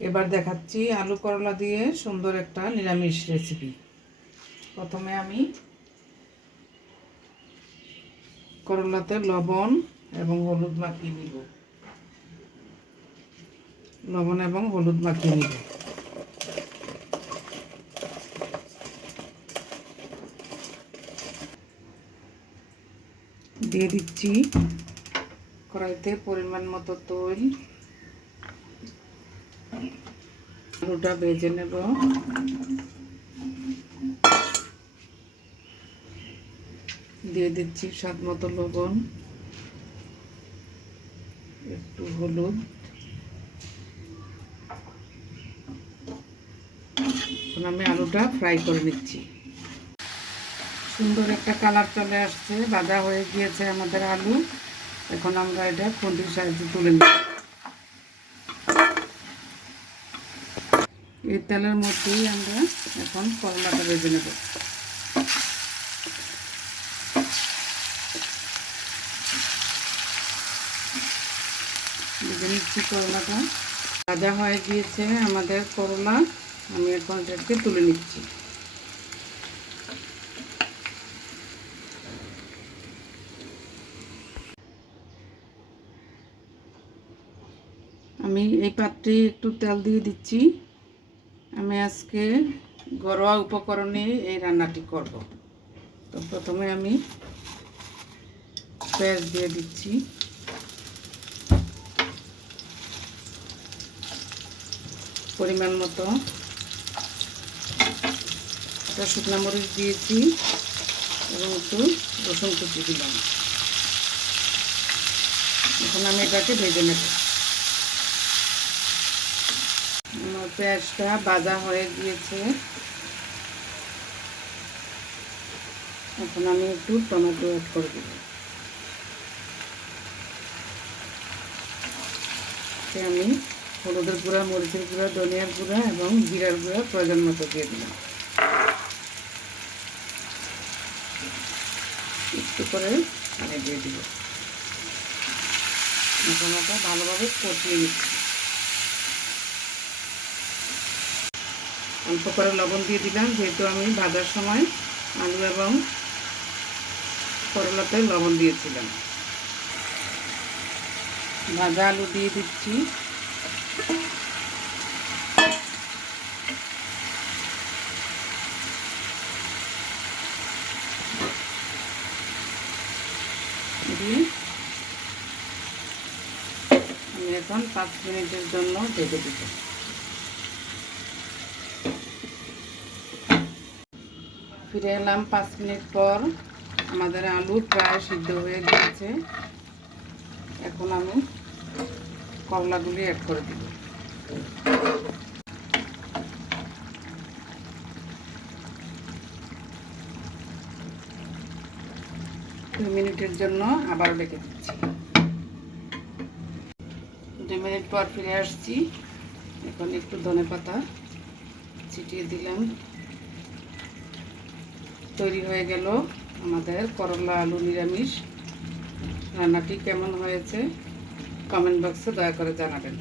এবার দেখাচ্ছি আলু করলা দিয়ে সুন্দর একটা নিরামিষ রেসিপি। প্রথমে আমি করলাতে লবণ এবং হলুদ মাখিয়ে নিব। লবণ এবং হলুদ মাখিয়ে নিব। দিয়ে দিচ্ছি কড়াইতে পরিমাণ মতো তেল। আলুটা ভেজে নেব। দিয়ে দিচ্ছি স্বাদ মতো লবণ, একটু হলুদ। এখন আমি আলুটা ফ্রাই করে নিচ্ছি। সুন্দর একটা কালার চলে আসছে, ভাজা হয়ে গিয়েছে আমাদের আলু। এখন আমরা এটা খুন্তির সাহায্যে তুলে নিই। এই তেলের মধ্যেই আমরা এখন করলাটা ভেজে নেব। ভেজে নিচ্ছি করলাটা। ভাজা হয়ে গিয়েছে আমাদের করলা, আমি এখন এটাকে তুলে নিচ্ছি। আমি এই পাত্রে একটু তেল দিয়ে দিচ্ছি। আমি আজকে ঘরোয়া উপকরণে এই রান্নাটি করব। তো প্রথমে আমি পেঁয়াজ দিয়ে দিচ্ছি। পরিমাণ মতো শুকনো মরিচ দিয়েছি এবং একটু রসুন কুচি দিলাম। এখন আমি এটাকে ভেজে নেব। আমার পেঁয়াজটা ভাজা হয়ে গিয়েছে। এখন আমি একটু টমেটো অ্যাড করে দেব। আমি হলুদের গুঁড়া, মরিচের গুঁড়া, ধনিয়ার গুঁড়া এবং জিরার গুঁড়া প্রয়োজন মতো দিয়ে দিলাম। একটু করে পানি দিয়ে দিব। মশলাটা ভালোভাবে কষিয়ে নিচ্ছি। অল্প করে লবণ দিয়ে দিলাম, যেহেতু আমি ভাজার সময় আলু এবং করলাতে লবণ দিয়েছিলাম। ভাজা আলু দিয়ে দিচ্ছি। দিয়ে আমি এখন 5 মিনিটের জন্য ঢেকে দিব। ফিরে এলাম 5 মিনিট পর। আমাদের আলু প্রায় সিদ্ধ হয়ে গিয়েছে। এখন আমি করলাগুলি অ্যাড করে দিব। 2 মিনিটের জন্য আবার ঢেকে দিচ্ছি। 2 মিনিট পর ফিরে আসছি। এখন একটু ধনেপাতা ছিটিয়ে দিলাম। তৈরি হয়ে গেল আমাদের করলা আলু নিরামিষ। রান্নাটি কেমন হয়েছে কমেন্ট বক্সে দয়া করে জানাবেন।